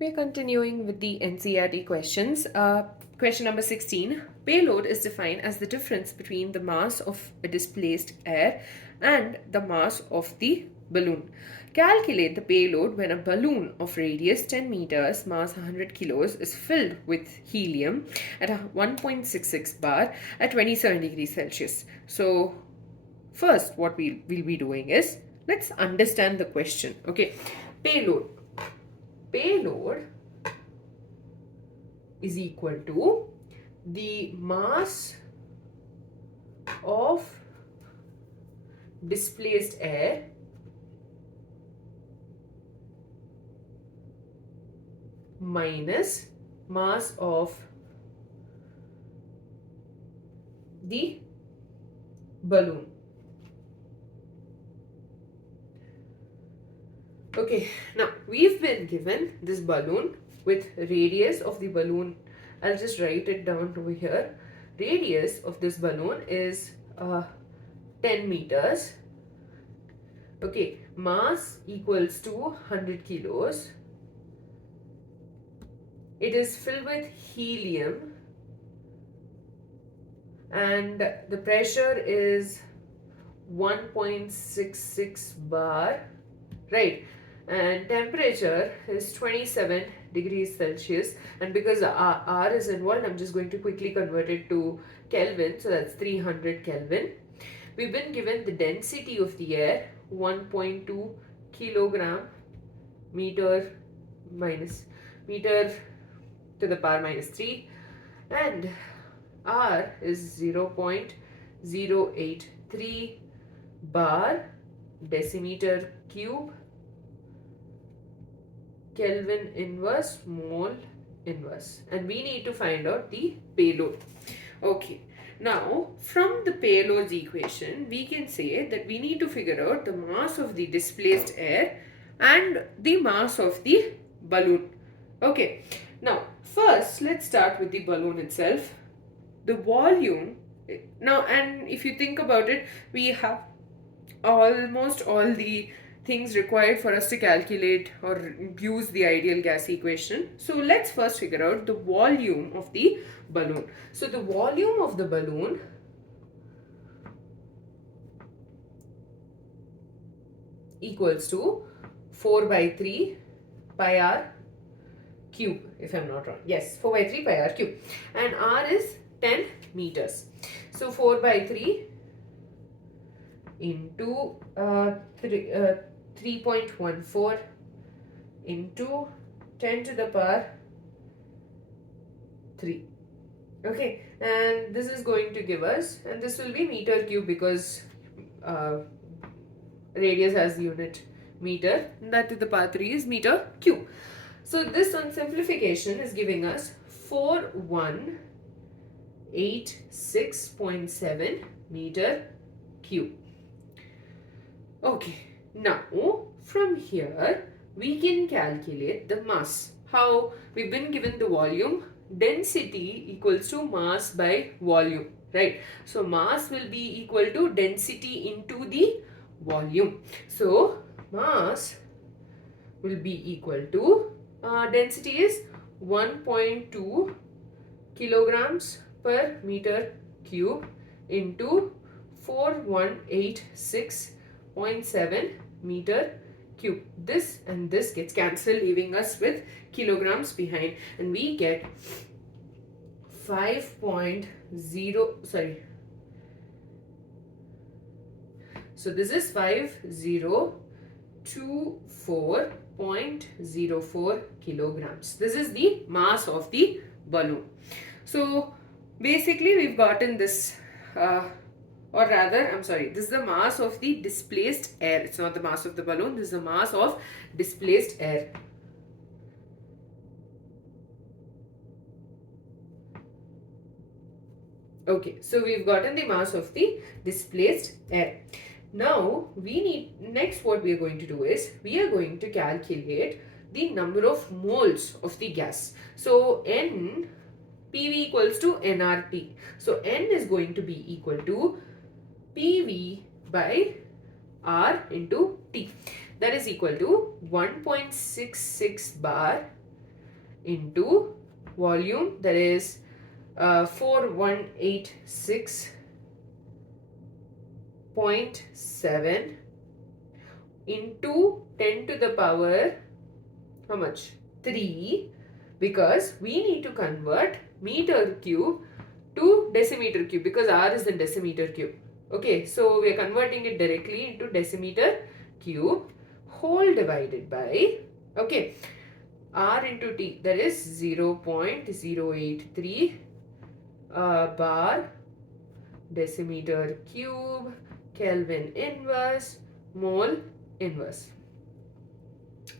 We're continuing with the NCERT questions. Question number 16. Payload is defined as the difference between the mass of a displaced air and the mass of the balloon. Calculate the payload when a balloon of radius 10 meters, mass 100 kilos, is filled with helium at a 1.66 bar at 27 degrees Celsius. So, first, what we'll be doing is, let's understand the question. Okay, payload is equal to the mass of displaced air minus mass of the balloon. Okay, now we've been given this balloon with radius of the balloon. I'll just write it down over here. Radius of this balloon is 10 meters. Okay, mass equals to 100 kilos. It is filled with helium and the pressure is 1.66 bar, right? And temperature is 27 degrees Celsius, and because R is involved, I'm just going to quickly convert it to Kelvin, so that's 300 Kelvin. We've been given the density of the air, 1.2 kilogram meter to the power minus 3, and R is 0.083 bar decimeter cube Kelvin inverse mole inverse, and we need to find out the payload. Okay, now from the payload's equation we can say that we need to figure out the mass of the displaced air and the mass of the balloon. Okay, now first let's start with the balloon itself. The volume, now, and if you think about it, we have almost all the things required for us to calculate or use the ideal gas equation. So let's first figure out the volume of the balloon. So the volume of the balloon equals to 4 by 3 pi r cube, if I'm not wrong. Yes, 4 by 3 pi r cube, and r is 10 meters. So 4 by 3 into 3.14 into 10 to the power 3. Okay, and this is going to give us, and this will be meter cube because radius has the unit meter, and that to the power 3 is meter cube. So this on simplification is giving us 4186.7 meter cube. Okay, now from here we can calculate the mass. How? We've been given the volume. Density equals to mass by volume, right? So mass will be equal to density into the volume. So mass will be equal to density is 1.2 kilograms per meter cube into 4186.7 meter cube. This and this gets cancelled, leaving us with kilograms behind, and we get 5.0, so this is 5024.04 kilograms. This is the mass of the balloon. So basically we've gotten this or rather, I'm sorry, this is the mass of the displaced air. It's not the mass of the balloon, this is the mass of displaced air. Okay, so we've gotten the mass of the displaced air. Now, next what we are going to do is, we are going to calculate the number of moles of the gas. So, PV equals to nRT. So, N is going to be equal to PV by R into T. That is equal to 1.66 bar into volume, that is 4186.7 into 10 to the power, how much? 3, because we need to convert meter cube to decimeter cube because R is in decimeter cube. Okay, so we are converting it directly into decimeter cube, whole divided by, okay, R into T, that is 0.083 bar decimeter cube Kelvin inverse mole inverse.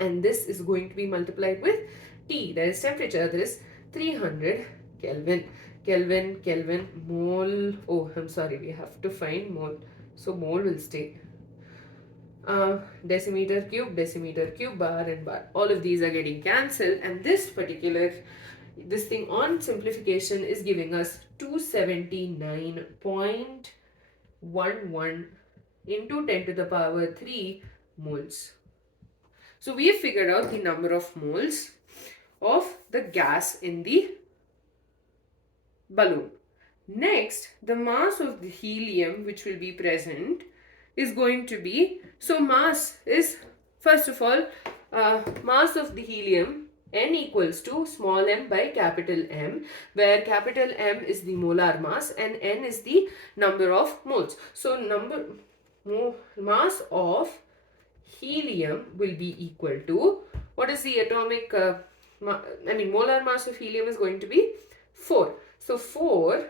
And this is going to be multiplied with T, that is temperature, that is 300 Kelvin. Kelvin, mole. Oh, I'm sorry, we have to find mole. So mole will stay. Decimeter cube, bar and bar. All of these are getting cancelled, and this thing on simplification is giving us 279.11 into 10 to the power 3 moles. So we have figured out the number of moles of the gas in the balloon. Next, the mass of the helium which will be present is going to be, so mass is, first of all, mass of the helium N equals to small m by capital M, where capital M is the molar mass and N is the number of moles. So mass of helium will be equal to, what is the atomic, molar mass of helium is going to be 4. So 4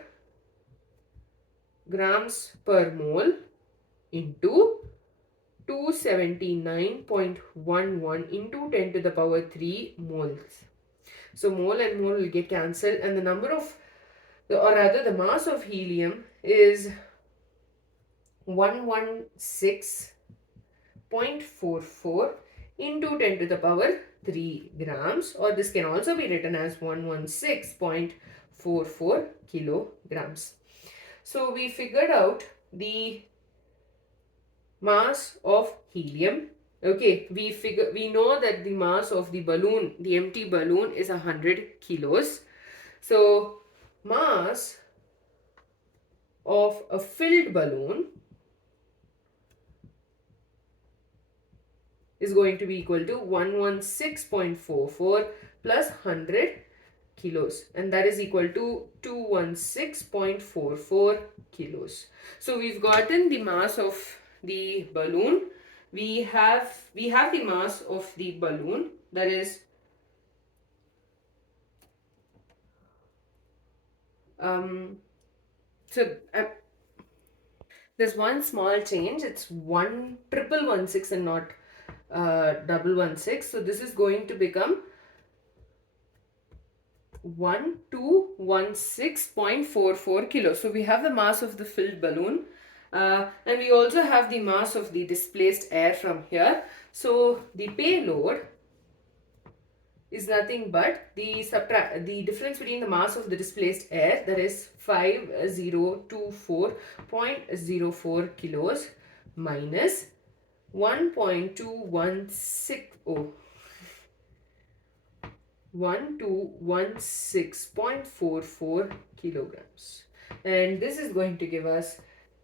grams per mole into 279.11 into 10 to the power 3 moles. So mole and mole will get cancelled, and the number of, the mass of helium is 116.44 into 10 to the power 3 grams, or this can also be written as 116.44 kilograms. So we figured out the mass of helium. Okay, we know that the mass of the balloon, the empty balloon, is 100 kilos. So mass of a filled balloon is going to be equal to 116.44 plus 100 kilos, and that is equal to 216.44 kilos. So we've gotten the mass of the balloon. We have the mass of the balloon, that is there's one small change. It's 1,116 and not 1,116. So this is going to become 1216.44 kilos. So we have the mass of the filled balloon, and we also have the mass of the displaced air from here. So the payload is nothing but the difference between the mass of the displaced air, that is 5024.04 kilos, minus 1216.44 kilograms, and this is going to give us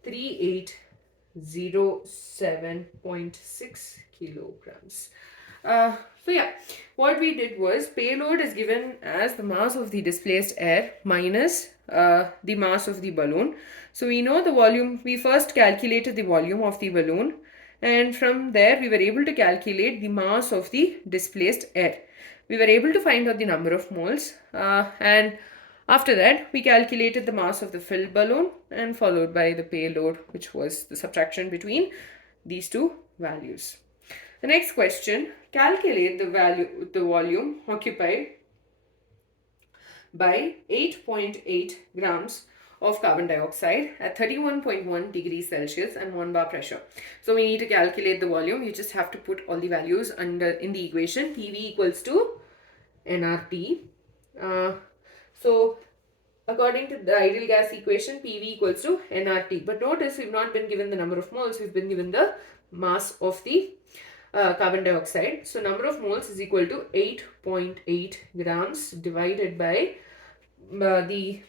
3807.6 kilograms. So yeah, what we did was, payload is given as the mass of the displaced air minus the mass of the balloon. So we know the volume. We first calculated the volume of the balloon, and from there we were able to calculate the mass of the displaced air. We were able to find out the number of moles, and after that we calculated the mass of the filled balloon, and followed by the payload, which was the subtraction between these two values. The next question, calculate the volume occupied by 8.8 grams of carbon dioxide at 31.1 degrees Celsius and 1 bar pressure. So we need to calculate the volume. You just have to put all the values in the equation. PV equals to nRT. So according to the ideal gas equation, PV equals to nRT. But notice we've not been given the number of moles. We've been given the mass of the carbon dioxide. So number of moles is equal to 8.8 grams divided by the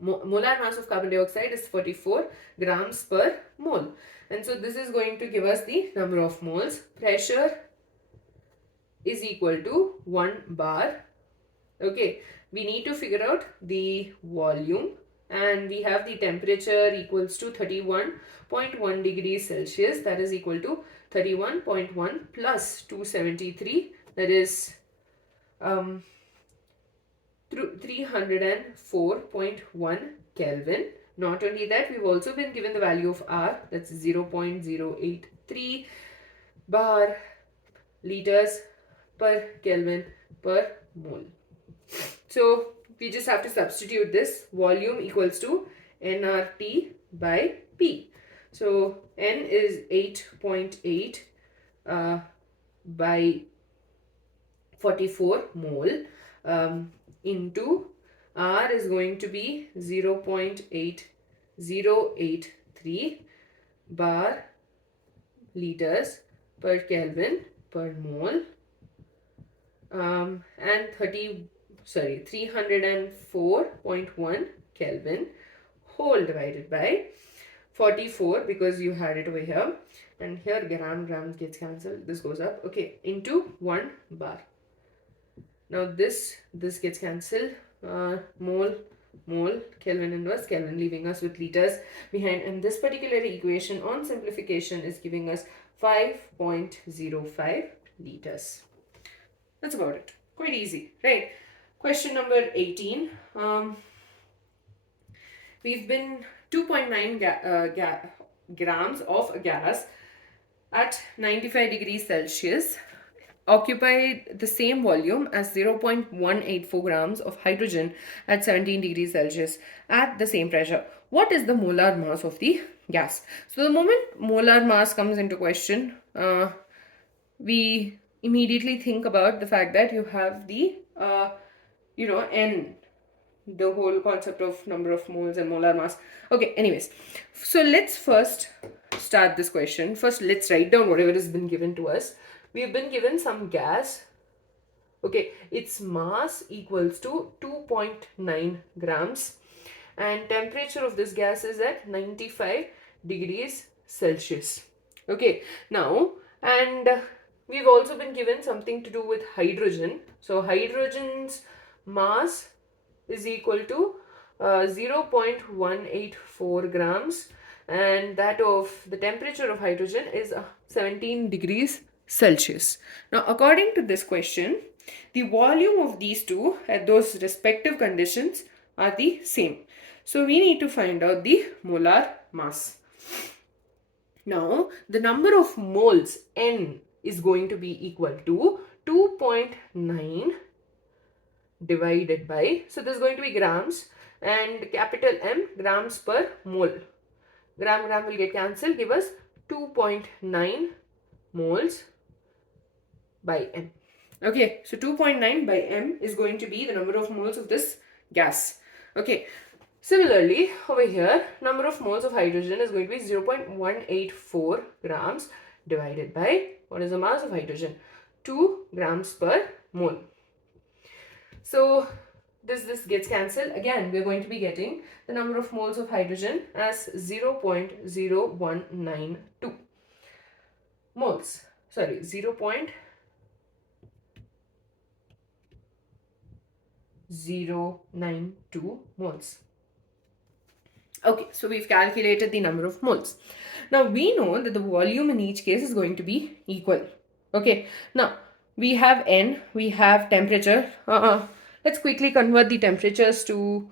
molar mass of carbon dioxide is 44 grams per mole. And so this is going to give us the number of moles. Pressure is equal to 1 bar. Okay, we need to figure out the volume, and we have the temperature equals to 31.1 degrees Celsius, that is equal to 31.1 plus 273, that is 304.1 Kelvin. Not only that, we've also been given the value of R, that's 0.083 bar liters per Kelvin per mole. So we just have to substitute this. Volume equals to nRT by P. So N is 8.8 by 44 mole into R is going to be 0.8083 bar liters per Kelvin per mole, and 304.1 Kelvin whole divided by 44, because you had it over here, and here gram gets cancelled, this goes up, okay, into 1 bar. Now this gets cancelled, mole, Kelvin inverse, Kelvin, leaving us with liters behind, and this particular equation on simplification is giving us 5.05 liters. That's about it. Quite easy, right? Question number 18. We've been 2.9 grams of a gas at 95 degrees Celsius occupied the same volume as 0.184 grams of hydrogen at 17 degrees Celsius at the same pressure. What is the molar mass of the gas? So the moment molar mass comes into question, we immediately think about the fact that you have the N, the whole concept of number of moles and molar mass. Okay, anyways, so let's first start this question. First, let's write down whatever has been given to us. We have been given some gas. Okay, its mass equals to 2.9 grams, and temperature of this gas is at 95 degrees Celsius. Okay, now, and we've also been given something to do with hydrogen. So hydrogen's mass is equal to 0.184 grams, and that of the temperature of hydrogen is 17 degrees Celsius. Now, according to this question, the volume of these two at those respective conditions are the same. So we need to find out the molar mass. Now, the number of moles, N, is going to be equal to 2.9 divided by, so this is going to be grams, and capital M, grams per mole. Gram will get cancelled, give us 2.9 moles by M. Okay, so 2.9 by M is going to be the number of moles of this gas. Okay, similarly, over here, number of moles of hydrogen is going to be 0.184 grams divided by, what is the mass of hydrogen? 2 grams per mole. So this gets cancelled. Again, we're going to be getting the number of moles of hydrogen as 0.0192 moles. Sorry, 0.092 moles. Okay, so we've calculated the number of moles. Now we know that the volume in each case is going to be equal. Okay, now we have N, we have temperature. Let's quickly convert the temperatures to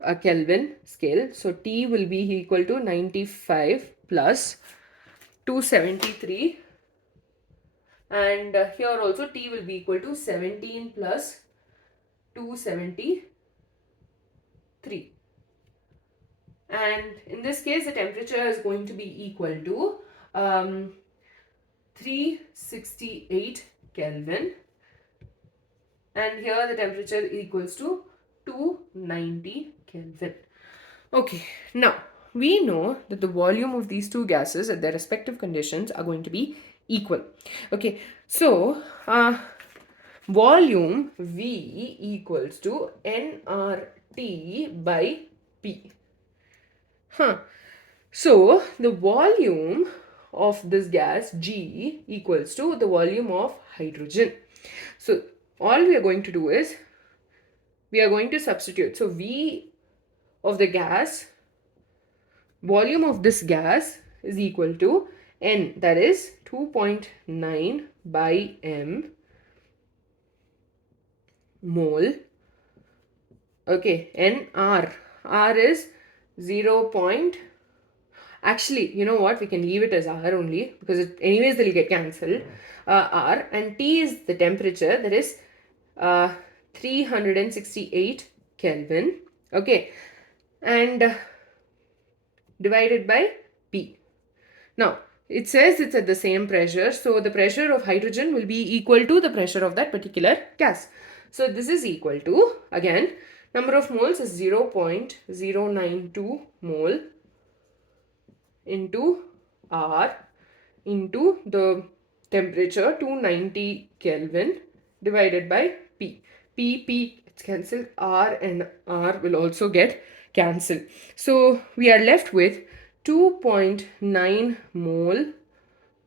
a Kelvin scale. So T will be equal to 95 plus 273, and here also T will be equal to 17 plus 273, and in this case the temperature is going to be equal to 368 Kelvin, and here the temperature equals to 290 Kelvin. Okay, now we know that the volume of these two gases at their respective conditions are going to be equal. Okay, so volume V equals to nRT by P. So the volume of this gas G equals to the volume of hydrogen. So all we are going to do is we are going to substitute. So V of the gas, volume of this gas is equal to N, that is 2.9 by M mole. Okay, NR. R is 0. Actually, you know what? We can leave it as R only because anyways they'll get cancelled. R, and T is the temperature, that is 368 Kelvin. Okay, and divided by P. Now, it says it's at the same pressure, so the pressure of hydrogen will be equal to the pressure of that particular gas. So this is equal to, again, number of moles is 0.092 mole into R into the temperature 290 Kelvin divided by P. P, it's cancelled. R and R will also get cancelled. So we are left with 2.9 mole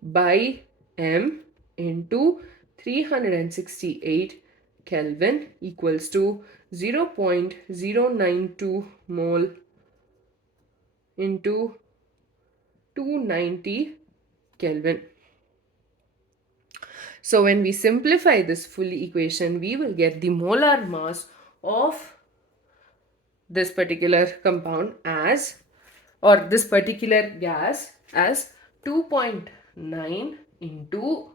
by M into 368 Kelvin equals to 0.092 mole into 290 Kelvin. So when we simplify this full equation, we will get the molar mass of this particular compound as, or this particular gas as 2.9 into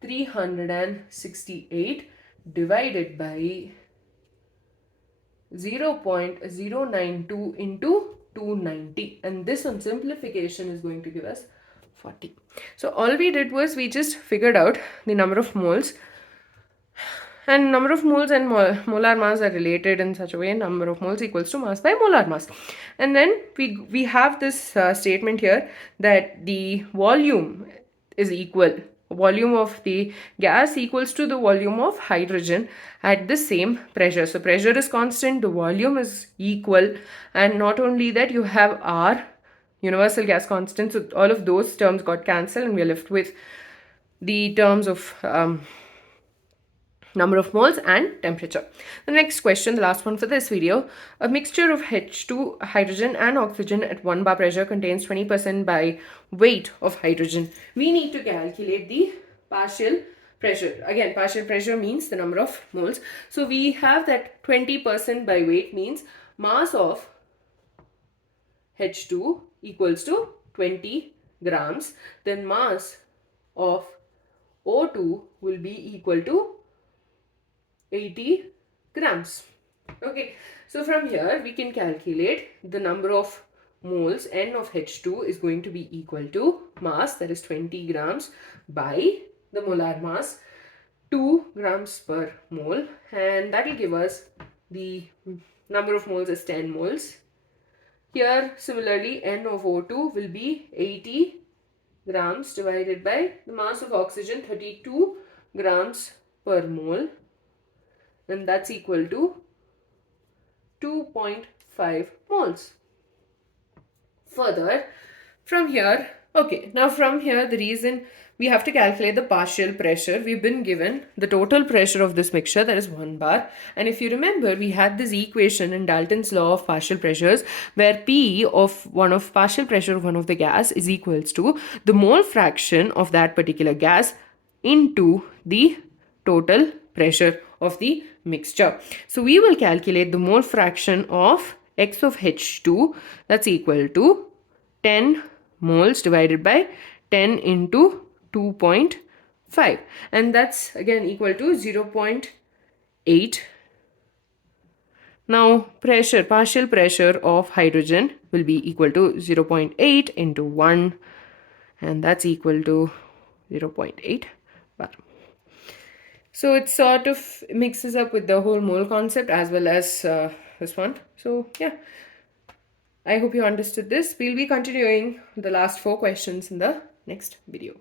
368 divided by 0.092 into 290, and this on simplification is going to give us 40. So all we did was we just figured out the number of moles, and number of moles and molar mass are related in such a way, number of moles equals to mass by molar mass. And then we have this statement here that the volume is equal. Volume of the gas equals to the volume of hydrogen at the same pressure. So pressure is constant, the volume is equal, and not only that, you have R, universal gas constant. So all of those terms got cancelled and we are left with the terms of number of moles and temperature. The next question, the last one for this video. A mixture of H2 hydrogen and oxygen at 1 bar pressure contains 20% by weight of hydrogen. We need to calculate the partial pressure. Again, partial pressure means the number of moles. So we have that 20% by weight means mass of H2 equals to 20 grams. Then mass of O2 will be equal to 80 grams. Okay, so from here we can calculate the number of moles. N of H2 is going to be equal to mass, that is 20 grams, by the molar mass, 2 grams per mole, and that will give us the number of moles as 10 moles. Here similarly, N of O2 will be 80 grams divided by the mass of oxygen, 32 grams per mole, and that's equal to 2.5 moles. Further, from here, okay, now from here the reason we have to calculate the partial pressure, we've been given the total pressure of this mixture, that is 1 bar, and if you remember, we had this equation in Dalton's law of partial pressures where P of partial pressure of one of the gas is equals to the mole fraction of that particular gas into the total pressure of the mixture. So we will calculate the mole fraction of X of H2, that's equal to 10 moles divided by 10 into 2.5, and that's again equal to 0.8. Now pressure, partial pressure of hydrogen will be equal to 0.8 into 1, and that's equal to 0.8 bar. So it sort of mixes up with the whole mole concept as well as this one. So yeah, I hope you understood this. We'll be continuing the last 4 questions in the next video.